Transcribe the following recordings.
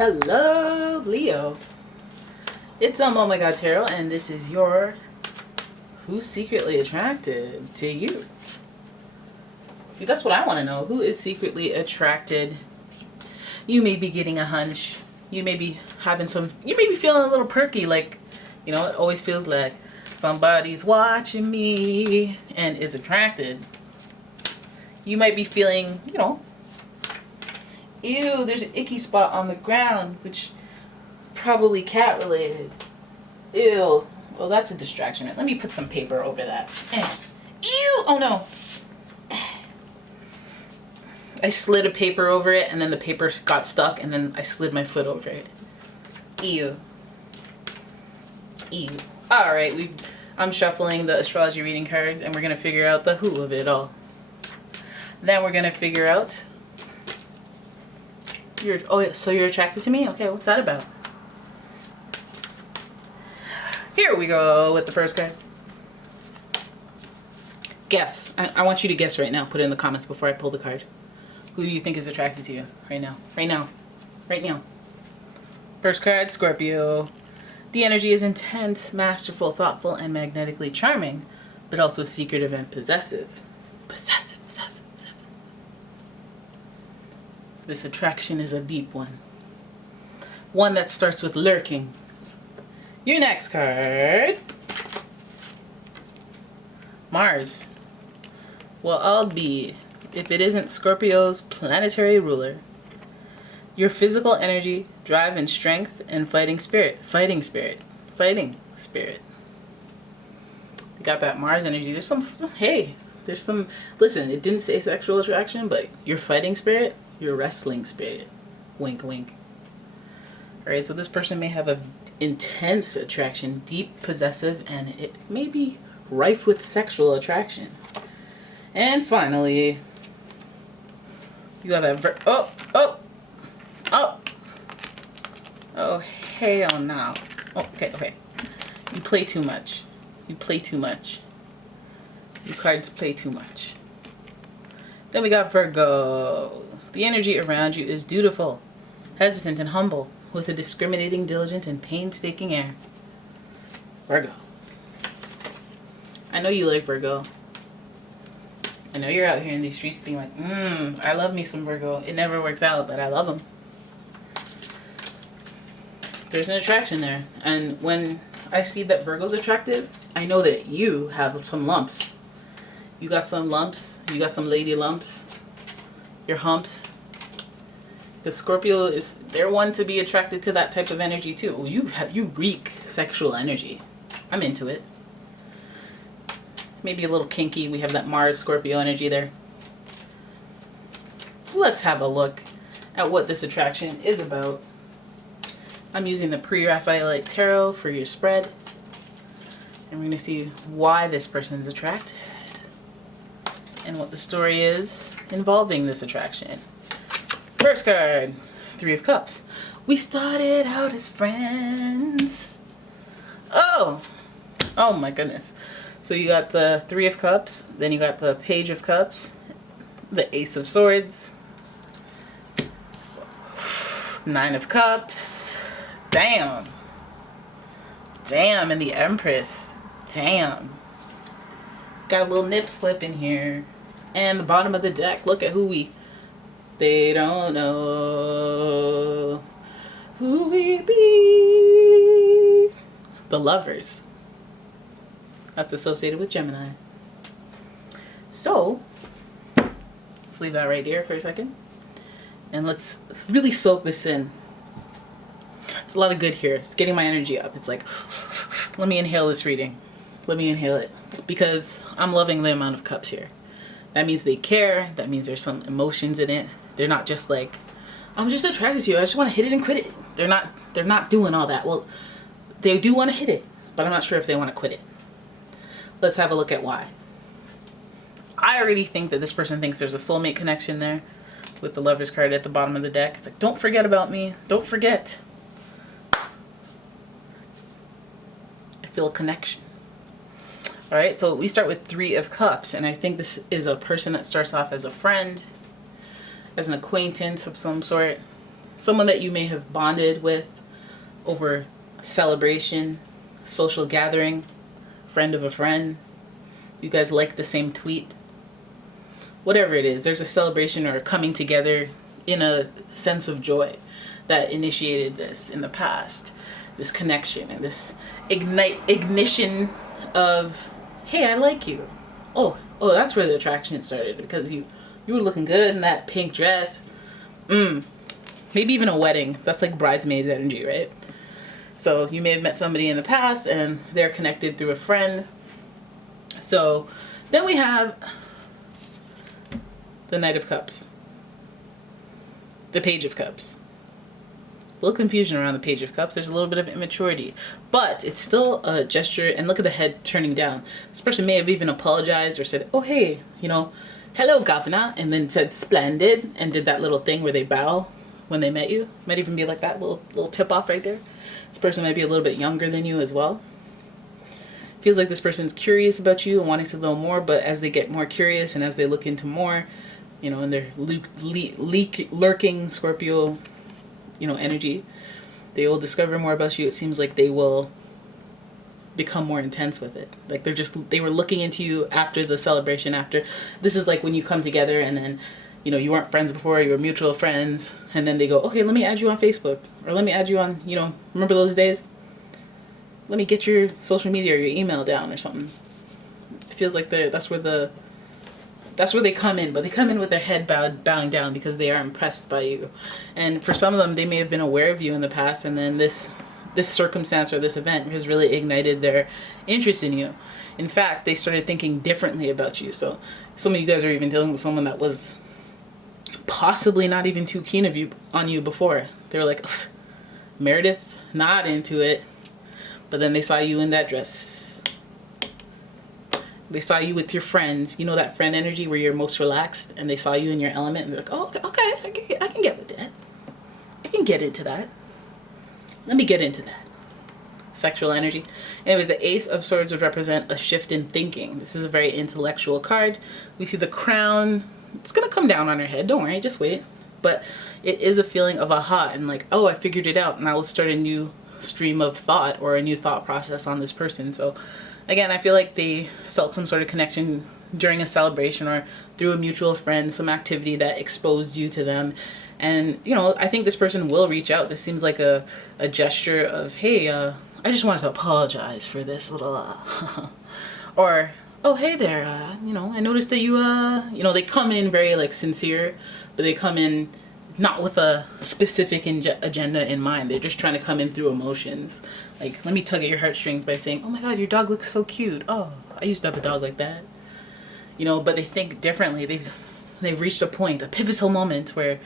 Hello, Leo. It's OMG, and this is your Who's Secretly Attracted to You? See, that's what I want to know. Who is secretly attracted? You may be getting a hunch. You may be you may be feeling a little perky, like, it always feels like somebody's watching me and is attracted. You might be feeling, ew, there's an icky spot on the ground, which is probably cat related. Ew. Well, that's a distraction. Let me put some paper over that. Ew! Oh no. I slid a paper over it, and then the paper got stuck, and then I slid my foot over it. Ew. Ew. Alright, I'm shuffling the astrology reading cards, and we're going to figure out the who of it all. Then we're going to figure out... so you're attracted to me? Okay, what's that about? Here we go with the first card. Guess. I want you to guess right now. Put it in the comments before I pull the card. Who do you think is attracted to you right now? Right now. Right now. First card, Scorpio. The energy is intense, masterful, thoughtful, and magnetically charming, but also secretive and possessive. Possessive. This attraction is a deep one. One that starts with lurking. Your next card. Mars. Well, I'll be, if it isn't Scorpio's planetary ruler. Your physical energy, drive and strength, and fighting spirit. You got that Mars energy. There's some, listen, it didn't say sexual attraction, but your fighting spirit, your wrestling spirit. Wink, wink. Alright, so this person may have an intense attraction, deep, possessive, and it may be rife with sexual attraction. And finally, you got that oh, hell no. Okay. You play too much. You cards play too much. Then we got Virgo. The energy around you is dutiful, hesitant, and humble, with a discriminating, diligent, and painstaking air. Virgo. I know you like Virgo. I know you're out here in these streets being like, I love me some Virgo. It never works out, but I love them. There's an attraction there. And when I see that Virgo's attractive, I know that you have some lumps. You got some lumps. You got some lady lumps. Your humps. The Scorpio they're one to be attracted to that type of energy too. You reek sexual energy. I'm into it. Maybe a little kinky. We have that Mars Scorpio energy there. Let's have a look at what this attraction is about. I'm using the Pre-Raphaelite Tarot for your spread. And we're going to see why this person's attracted. And what the story is involving this attraction. First card, Three of Cups. We started out as friends. Oh my goodness. So you got the Three of Cups, then you got the Page of Cups, the Ace of Swords, Nine of Cups. Damn, and the Empress. Damn. Got a little nip slip in here. And the bottom of the deck, look at they don't know who we be. The Lovers. That's associated with Gemini. So, let's leave that right here for a second. And let's really soak this in. It's a lot of good here. It's getting my energy up. It's like, let me inhale this reading. Let me inhale it. Because I'm loving the amount of cups here. That means they care. That means there's some emotions in it. They're not just like, I'm just attracted to you. I just want to hit it and quit it. They're not doing all that. Well, they do want to hit it, but I'm not sure if they want to quit it. Let's have a look at why. I already think that this person thinks there's a soulmate connection there with the Lover's card at the bottom of the deck. It's like, don't forget about me. Don't forget. I feel a connection. All right, so we start with Three of Cups, and I think this is a person that starts off as a friend, as an acquaintance of some sort, someone that you may have bonded with over celebration, social gathering, friend of a friend. You guys like the same tweet. Whatever it is, there's a celebration or a coming together in a sense of joy that initiated this in the past. This connection and this ignition of, hey, I like you. Oh, that's where the attraction started, because you were looking good in that pink dress. Maybe even a wedding. That's like bridesmaids energy, right? So you may have met somebody in the past and they're connected through a friend. So then we have the Knight of Cups, the Page of Cups. A little confusion around the Page of Cups. There's a little bit of immaturity, but it's still a gesture. And look at the head turning down. This person may have even apologized or said, oh, hey, hello, governor, and then said splendid and did that little thing where they bow when they met you. Might even be like that little tip off right there. This person might be a little bit younger than you as well. Feels like this person's curious about you and wanting to know more, but as they get more curious and as they look into more, in their lurking Scorpio, energy, they will discover more about you. It seems like they will become more intense with it. Like they were looking into you after the celebration. After this is like when you come together and then, you weren't friends before, you were mutual friends, and then they go, okay, let me add you on Facebook, or let me add you on, remember those days? Let me get your social media or your email down or something. It feels like that's where they come in, but they come in with their head bowing down because they are impressed by you. And for some of them, they may have been aware of you in the past, and then this circumstance or this event has really ignited their interest in you. In fact, they started thinking differently about you. So some of you guys are even dealing with someone that was possibly not even too keen on you before. They were like, oh, Meredith, not into it. But then they saw you in that dress. They saw you with your friends. That friend energy where you're most relaxed, and they saw you in your element, and they're like, oh, okay, I can get with that. I can get into that. Let me get into that. Sexual energy. Anyways, the Ace of Swords would represent a shift in thinking. This is a very intellectual card. We see the crown. It's going to come down on her head. Don't worry, just wait. But it is a feeling of aha, and like, oh, I figured it out. Now let's start a new stream of thought or a new thought process on this person. So again, I feel like they felt some sort of connection during a celebration or through a mutual friend, some activity that exposed you to them. And, I think this person will reach out. This seems like a gesture of, hey, I just wanted to apologize for this little, or, oh, hey there, I noticed that you, they come in very, like, sincere, but they come in not with a specific agenda in mind. They're just trying to come in through emotions. Like, let me tug at your heartstrings by saying, oh my God, your dog looks so cute. Oh, I used to have a dog like that. But they think differently. They've reached a point, a pivotal moment where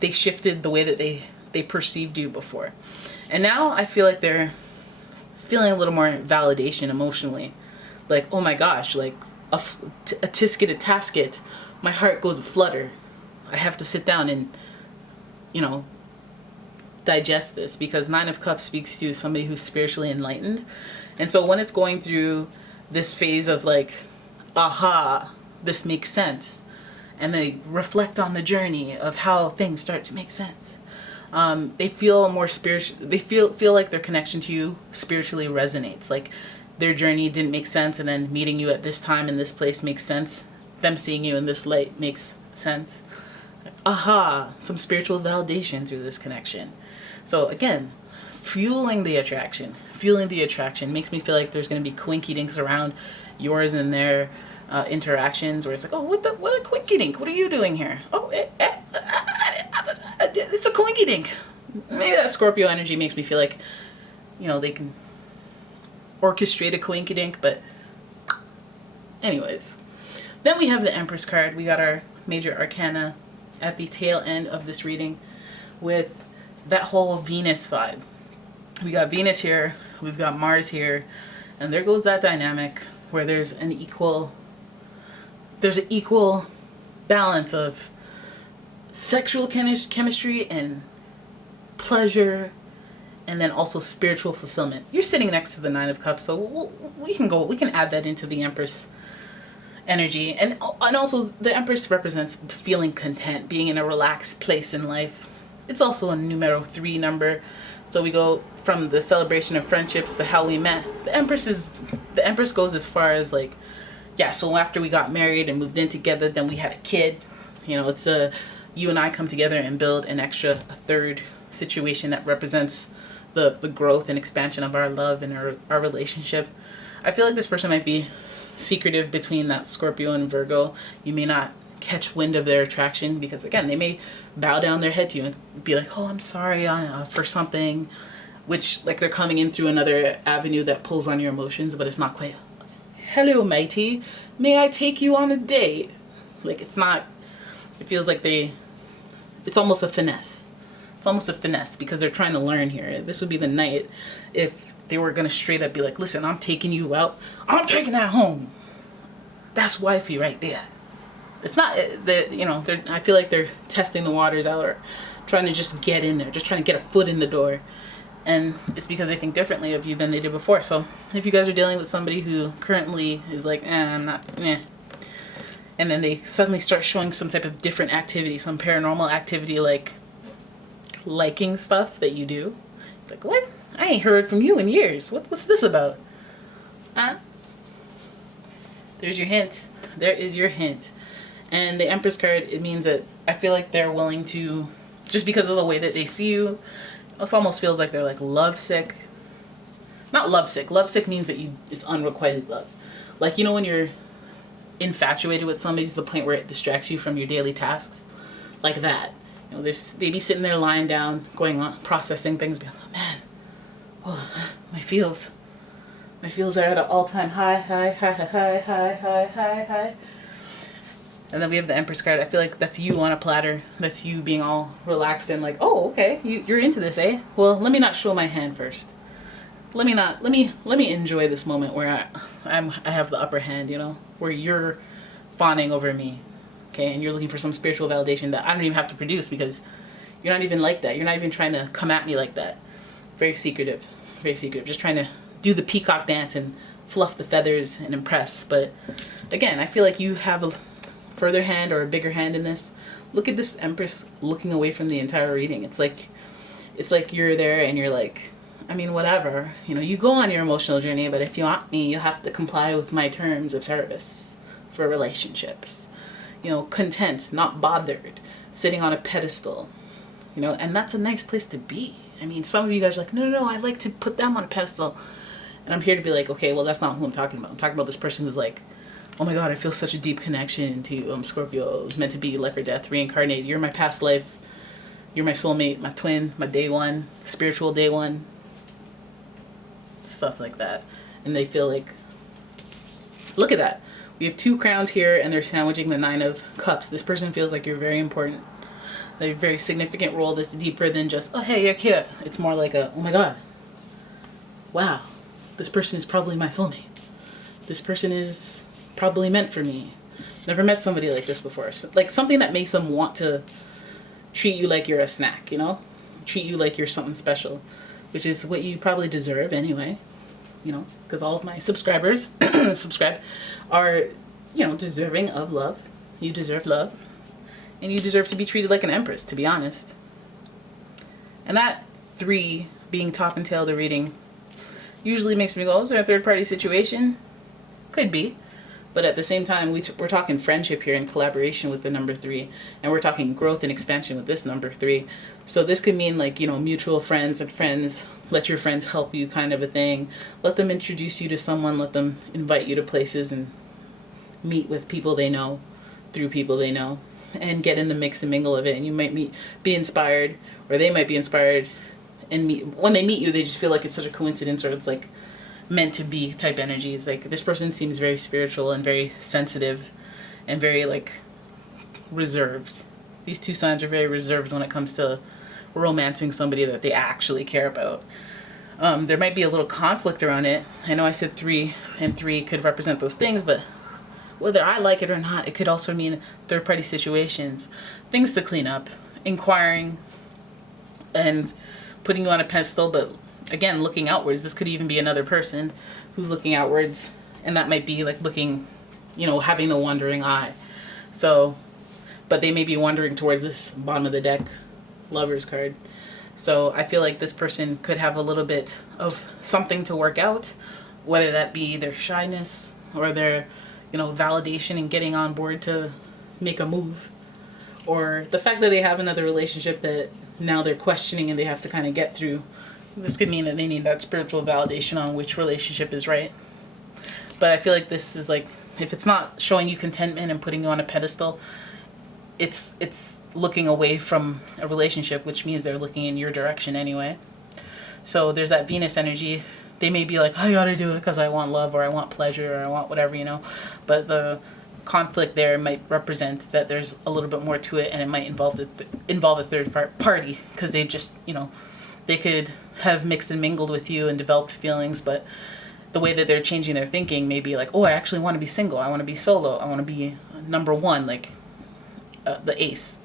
they shifted the way that they perceived you before. And now I feel like they're feeling a little more validation emotionally. Like, oh my gosh, like a tisket, a tasket. My heart goes a flutter. I have to sit down and digest this, because Nine of Cups speaks to somebody who's spiritually enlightened. And so when it's going through this phase of like, aha, this makes sense, and they reflect on the journey of how things start to make sense, they feel more spiritual. They feel like their connection to you spiritually resonates. Like their journey didn't make sense, and then meeting you at this time in this place makes sense. Them seeing you in this light makes sense. Aha, some spiritual validation through this connection. So again, fueling the attraction makes me feel like there's going to be quinky dinks around yours and their interactions, where it's like, oh, what a quinky dink, what are you doing here? Oh, it's a quinky dink. Maybe that Scorpio energy makes me feel like, they can orchestrate a quinky dink. But anyways, then we have the Empress card. We got our major arcana at the tail end of this reading with that whole Venus vibe. We got Venus here, we've got Mars here, and there goes that dynamic where there's an equal balance of sexual chemistry and pleasure, and then also spiritual fulfillment. You're sitting next to the Nine of Cups, so we can add that into the Empress energy. And also the Empress represents feeling content, being in a relaxed place in life, It's also a numero 3 number. So we go from the celebration of friendships to how we met. The Empress goes as far as like, yeah, so after we got married and moved in together, then we had a kid. You know, it's a you and I come together and build a third situation that represents the growth and expansion of our love and our relationship. I feel like this person might be secretive between that Scorpio and Virgo. You may not catch wind of their attraction because, again, they may bow down their head to you and be like, oh, I'm sorry for something, which, like, they're coming in through another avenue that pulls on your emotions, but it's not quite, hello, matey, may I take you on a date? Like, it's not, it feels like it's almost a finesse. It's almost a finesse because they're trying to learn here. This would be the night if they were going to straight up be like, listen, I'm taking you out. I'm taking that home. That's wifey right there. It's not, I feel like they're testing the waters out or trying to just get in there, just trying to get a foot in the door. And it's because they think differently of you than they did before. So if you guys are dealing with somebody who currently is like, I'm not, and then they suddenly start showing some type of different activity, some paranormal activity, like liking stuff that you do. Like, what? I ain't heard from you in years. What's this about? There's your hint. There is your hint. And the Empress card, it means that I feel like they're willing to, just because of the way that they see you, it almost feels like they're like lovesick. Not lovesick. Lovesick means that it's unrequited love. Like, you know, when you're infatuated with somebody to the point where it distracts you from your daily tasks? Like that. You know, they be sitting there lying down, going on, processing things, being like, oh man, my feels are at an all-time high. And then we have the Empress card. I feel like that's you on a platter. That's you being all relaxed and like, oh, okay, you're into this, eh? Well, let me not show my hand first. Let me enjoy this moment where I have the upper hand, you know, where you're fawning over me, okay, and you're looking for some spiritual validation that I don't even have to produce because you're not even like that. You're not even trying to come at me like that. Very secretive, just trying to do the peacock dance and fluff the feathers and impress. But again, I feel like you have a further hand or a bigger hand in this. Look at this Empress looking away from the entire reading. It's like you're there and you're like, I mean, whatever, you know, you go on your emotional journey, but if you want me, you have to comply with my terms of service for relationships. You know, content, not bothered, sitting on a pedestal, you know, and that's a nice place to be. I mean, some of you guys are like, no, I like to put them on a pedestal. And I'm here to be like, okay, well, that's not who I'm talking about. I'm talking about this person who's like, oh my God, I feel such a deep connection to Scorpio. It was meant to be life or death, reincarnated. You're my past life. You're my soulmate, my twin, my day one, spiritual day one. Stuff like that. And they feel like, look at that. We have 2 crowns here and they're sandwiching the 9 of cups. This person feels like you're very important. They have a very significant role that's deeper than just, oh, hey, you're cute. It's more like a, oh my God. Wow. This person is probably my soulmate. This person is probably meant for me. Never met somebody like this before. Like something that makes them want to treat you like you're a snack, you know? Treat you like you're something special, which is what you probably deserve anyway, you know, because all of my subscribers are, you know, deserving of love. You deserve love. And you deserve to be treated like an empress, to be honest. And that 3 being top and tail of the reading usually makes me go, is there a third party situation? Could be. But at the same time, we're talking friendship here and collaboration with the number 3. And we're talking growth and expansion with this number 3. So this could mean like, you know, mutual friends and friends. Let your friends help you kind of a thing. Be introduce you to someone. Let them invite you to places and meet with people they know through people they know. And get in the mix and mingle of it. And you might be inspired, or they might be inspired. And when they meet you, they just feel like it's such a coincidence, or it's like meant to be type energy. It's like this person seems very spiritual and very sensitive and very like reserved. These 2 signs are very reserved when it comes to romancing somebody that they actually care about. There might be a little conflict around it. I know I said 3 and 3 could represent those things, but whether I like it or not, it could also mean third party situations, things to clean up, inquiring and putting you on a pedestal, but again, looking outwards. This could even be another person who's looking outwards, and that might be like looking, you know, having the wandering eye. So, but they may be wandering towards this bottom of the deck Lover's card. So I feel like this person could have a little bit of something to work out, whether that be their shyness or their, validation and getting on board to make a move, or the fact that they have another relationship that now they're questioning and they have to kind of get through. This could mean that they need that spiritual validation on which relationship is right. But I feel like this is like, if it's not showing you contentment and putting you on a pedestal, it's looking away from a relationship, which means they're looking in your direction anyway. So there's that Venus energy. They may be like, I gotta do it because I want love, or I want pleasure, or I want whatever, but the conflict there might represent that there's a little bit more to it, and it might involve a third party, because they just, they could have mixed and mingled with you and developed feelings, but the way that they're changing their thinking may be like, oh, I actually want to be single, I want to be solo, I want to be number one, like the ace.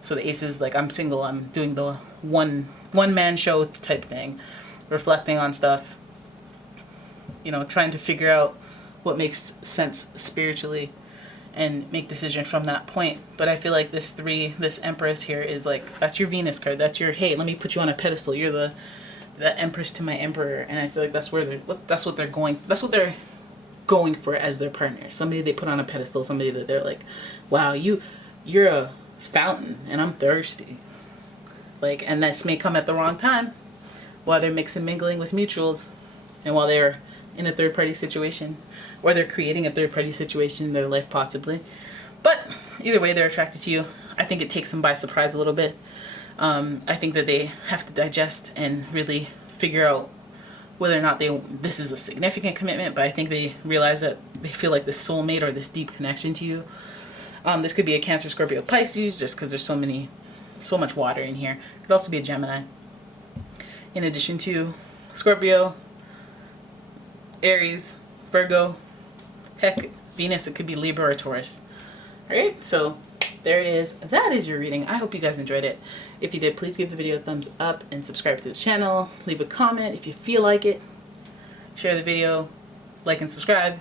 So the ace is like, I'm single, I'm doing the one man show type thing, reflecting on stuff, trying to figure out what makes sense spiritually and make decisions from that point. But I feel like this Empress here is like, that's your Venus card. That's your, hey, let me put you on a pedestal. You're the Empress to my Emperor. And I feel like that's what they're going for as their partner. Somebody they put on a pedestal. Somebody that they're like, wow, you're a fountain and I'm thirsty. Like, and this may come at the wrong time while they're mixing mingling with mutuals, and while they're in a third party situation, or they're creating a third party situation in their life possibly. But either way, they're attracted to you. I think it takes them by surprise a little bit. I think that they have to digest and really figure out whether or not this is a significant commitment, but I think they realize that they feel like this soulmate or this deep connection to you. This could be a Cancer, Scorpio, Pisces, just because there's so much water in here. It could also be a Gemini. In addition to Scorpio, Aries, Virgo, heck, Venus, it could be Libra or Taurus. Alright, so there it is. That is your reading. I hope you guys enjoyed it. If you did, please give the video a thumbs up and subscribe to the channel. Leave a comment if you feel like it. Share the video, like and subscribe.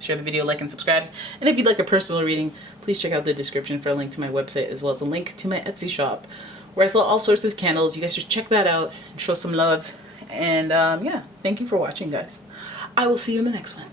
Share the video, like and subscribe. And if you'd like a personal reading, please check out the description for a link to my website, as well as a link to my Etsy shop, where I sell all sorts of candles. You guys should check that out and show some love. And yeah, thank you for watching, guys. I will see you in the next one.